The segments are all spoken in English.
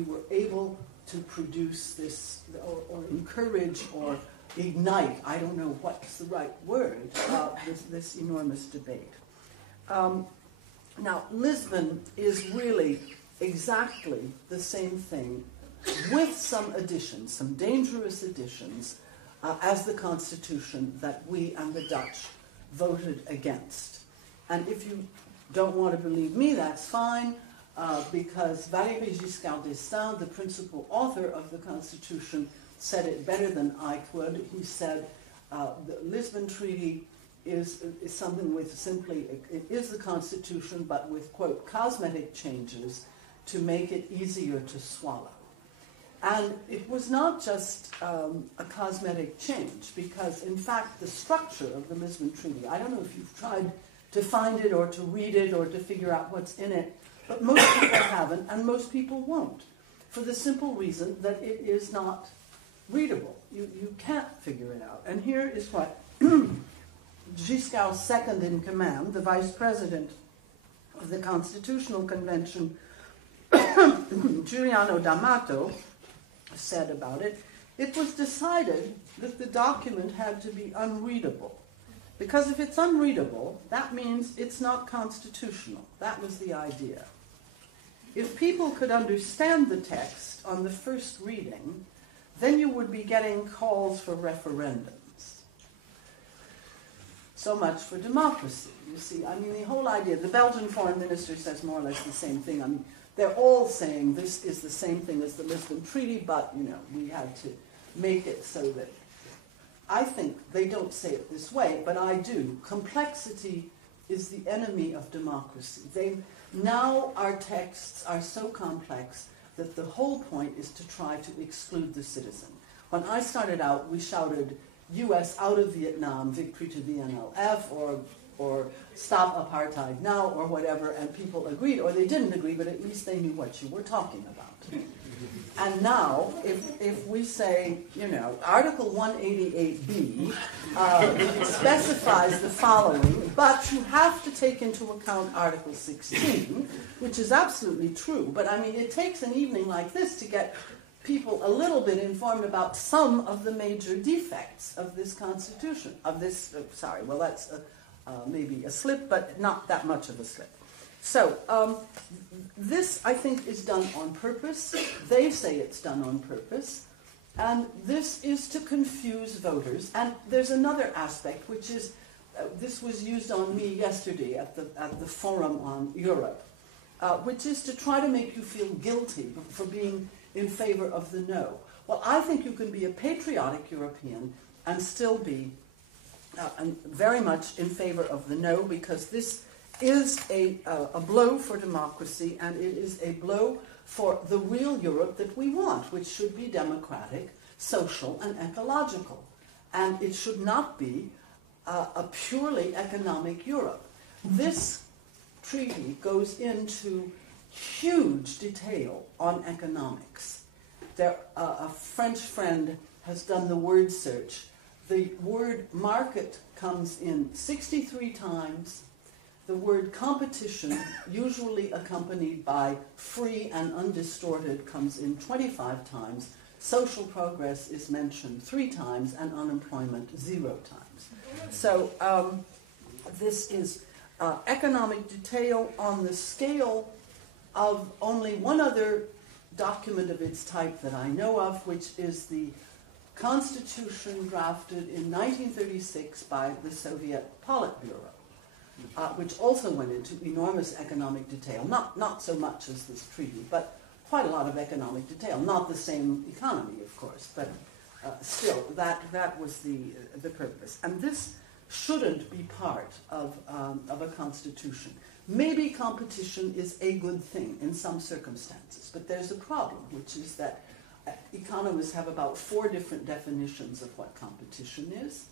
we were able to produce this, or encourage, or ignite, I don't know what's the right word, this enormous debate. Now, Lisbon is really exactly the same thing, with some additions, some dangerous additions, as the Constitution that we and the Dutch voted against. And if you don't want to believe me, that's fine, because Valéry Giscard d'Estaing, the principal author of the Constitution, said it better than I could. He said the Lisbon Treaty is something with simply, it is the Constitution, but with, quote, cosmetic changes to make it easier to swallow. And it was not just a cosmetic change, because in fact the structure of the Lisbon Treaty, I don't know if you've tried to find it or to read it or to figure out what's in it, but most people haven't, and most people won't, for the simple reason that it is not readable. You can't figure it out. And here is what Giscard's second in command, the vice president of the Constitutional Convention, Giuliano D'Amato, said about it. It was decided that the document had to be unreadable. Because if it's unreadable, that means it's not constitutional. That was the idea. If people could understand the text on the first reading, then you would be getting calls for referendums. So much for democracy, you see. I mean, the whole idea, the Belgian foreign minister says more or less the same thing. I mean, they're all saying this is the same thing as the Lisbon Treaty, but, you know, we had to make it so that, I think they don't say it this way, but I do. Complexity is the enemy of democracy. Now our texts are so complex that the whole point is to try to exclude the citizen. When I started out, we shouted, US out of Vietnam, victory to the NLF, or stop apartheid now, or whatever, and people agreed, or they didn't agree, but at least they knew what you were talking about. And now, if we say, you know, Article 188B, it specifies the following, but you have to take into account Article 16, which is absolutely true, but I mean, it takes an evening like this to get people a little bit informed about some of the major defects of this Constitution, of this, sorry, well, that's maybe a slip, but not that much of a slip. So, this, I think, is done on purpose. They say it's done on purpose. And this is to confuse voters. And there's another aspect, which is, this was used on me yesterday at the Forum on Europe, which is to try to make you feel guilty for being in favor of the no. Well, I think you can be a patriotic European and still be very much in favor of the no, because this is a blow for democracy, and it is a blow for the real Europe that we want, which should be democratic, social, and ecological. And it should not be a purely economic Europe. This treaty goes into huge detail on economics. A French friend has done the word search. The word market comes in 63 times. The word competition, usually accompanied by free and undistorted, comes in 25 times. Social progress is mentioned 3 times, and unemployment 0 times. So this is economic detail on the scale of only one other document of its type that I know of, which is the Constitution drafted in 1936 by the Soviet Politburo. Which also went into enormous economic detail, not so much as this treaty, but quite a lot of economic detail. Not the same economy, of course, but still, that was the purpose. And this shouldn't be part of a constitution. Maybe competition is a good thing in some circumstances, but there's a problem, which is that economists have about 4 different definitions of what competition is.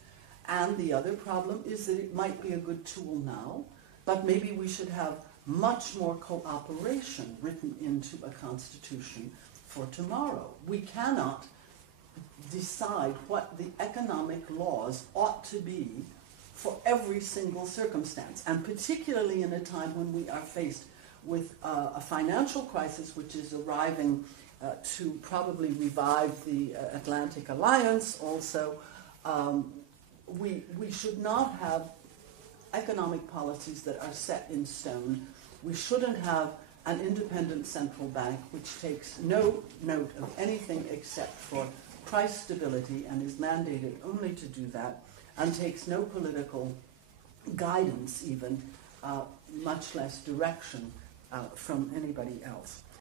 And the other problem is that it might be a good tool now, but maybe we should have much more cooperation written into a constitution for tomorrow. We cannot decide what the economic laws ought to be for every single circumstance, and particularly in a time when we are faced with a financial crisis which is arriving to probably revive the Atlantic Alliance also. We should not have economic policies that are set in stone. We shouldn't have an independent central bank which takes no note of anything except for price stability and is mandated only to do that, and takes no political guidance even, much less direction from anybody else.